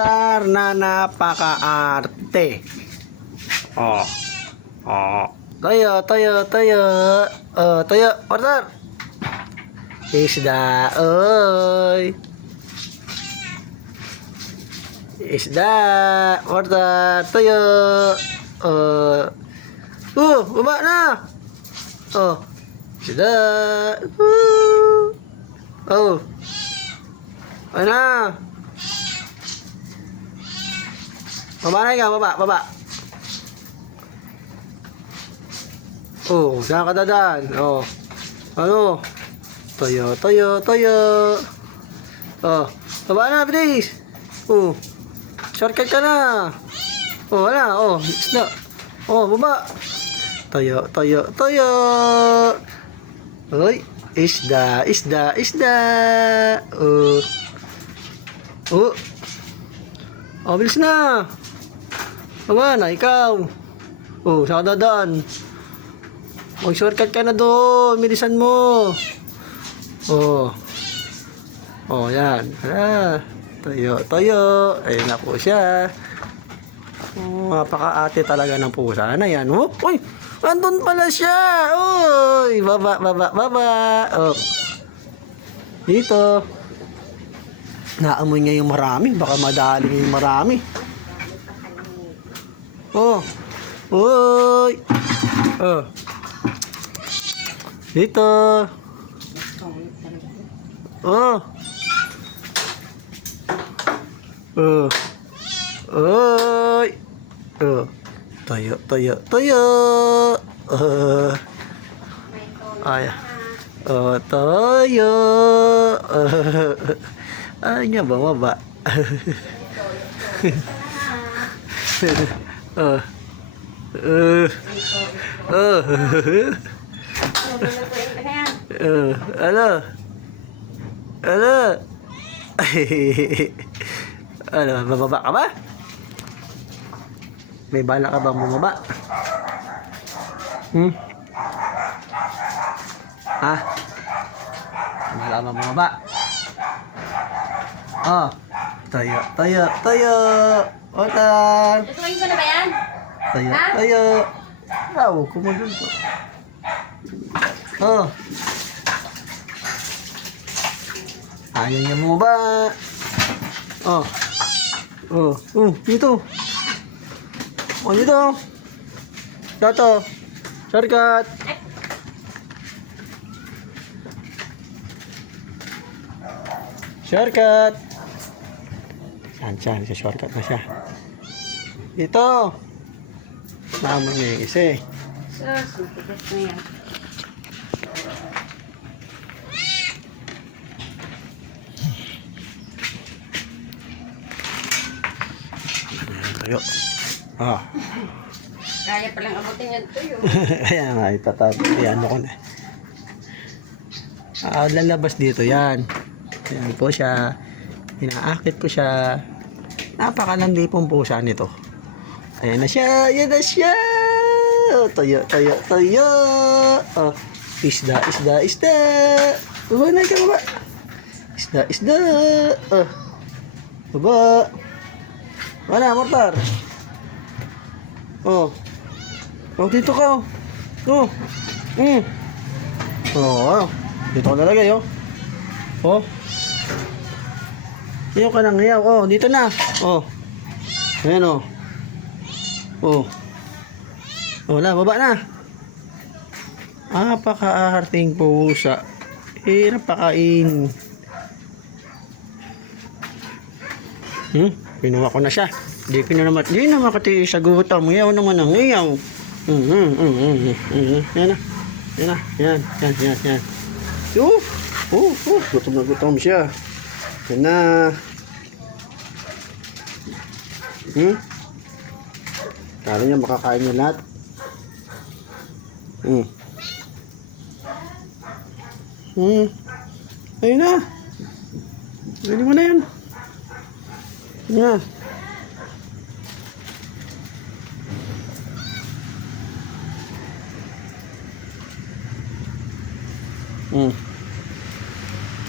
Mortar na napakaarte. Oh. Oh. Tayo. Tayo. Mortar. Isda. Oy. Isda. Mortar. Tayo. Baba na. Isda. Ayun na. Baba na ikaw, baba. Saan ka dadaan? Ano? Tayo. Baba na, please. Shortcut ka na. Wala. Isda. Baba. Tayo. Uy, isda. Bilis na. Baba na, ikaw. Saan ka dadaan? Mag-shortcut ka na doon. Bilisan mo. Yan. Tayo. Ayun na po siya. Napaka-ate talaga ng pusa na yan. Uy! Andun pala siya! Uy! Baba! Dito. Naamoy niya yung marami. Baka madali yung marami. Uy! Dito. Uy! Tayo. Tayo. Ayaw niya bumaba. Ano? Bababa ka ba? May bala ka bang bumaba? Bala ka bang bumaba? Tayo. Otan. Tutuin ko na ba yan? Tayo. Kumadun to. Ayaw niya bumaba. Dito. Dito. Dato. Shortcut. Saan? Sa shortcut na siya. Dito. Naman niya yung isa eh. Sumpit na yan. Tayo. Kaya palang abutin yan tuyo. Ayan nga, ano ko na. Lalabas dito yan. Ayan po siya. Inaakit ko siya. Napakalandi pong pusa nito. Ayan na siya. Tayo. Isda. Baba na ikaw, baba. Isda. Baba. Wala, Mortar. Dito ka. Dito ka nalagay, Ngayaw ka na, ngayaw. Dito na. Ayan, Wala, baba na. Napaka-aarting pusa. Hirap pakain. Pinuha ko na siya. Di na makatiis sa gutom. Ngayaw naman ang ngayaw. Yan. Gutom na gutom siya. Yan na. Kala niya makakain niya lahat. Ayun na. Pwede mo na yan. Yan.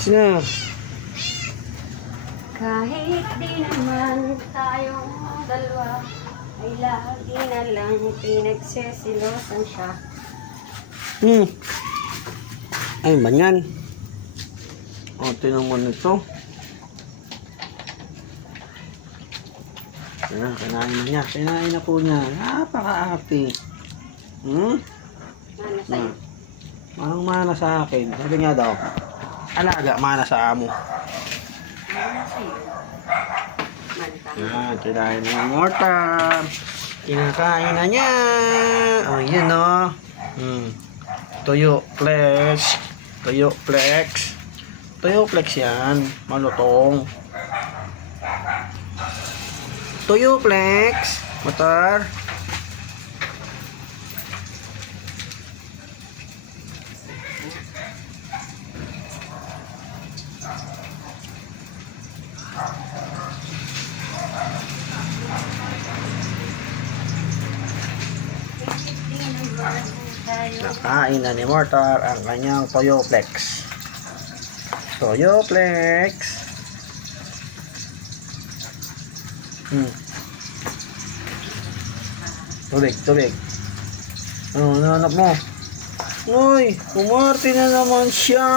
Sina. Kahit di naman Lagi na lang pinagsisilosan siya. Ay, manyan. O, tinan mo nito. Ayan, kinain na niya. Kinain na po niya. Napaka-happy. Ano sa'yo? Manang mana sa akin. Sabi nga daw, alaga, mana sa amo. Ano sa'yo? Mantang. Ayan, kinain na yung mortar. Kinakain na niya. O, yun o. Tuyo flex. Tuyo flex. Tuyo flex yan. Malutong. Tuyo flex. Motor. Nakain na ni Mortar ang kanyang Toyo Flex. Toyo Flex. Tulig. Ano, nanak mo? Uy, kumarte na naman siya.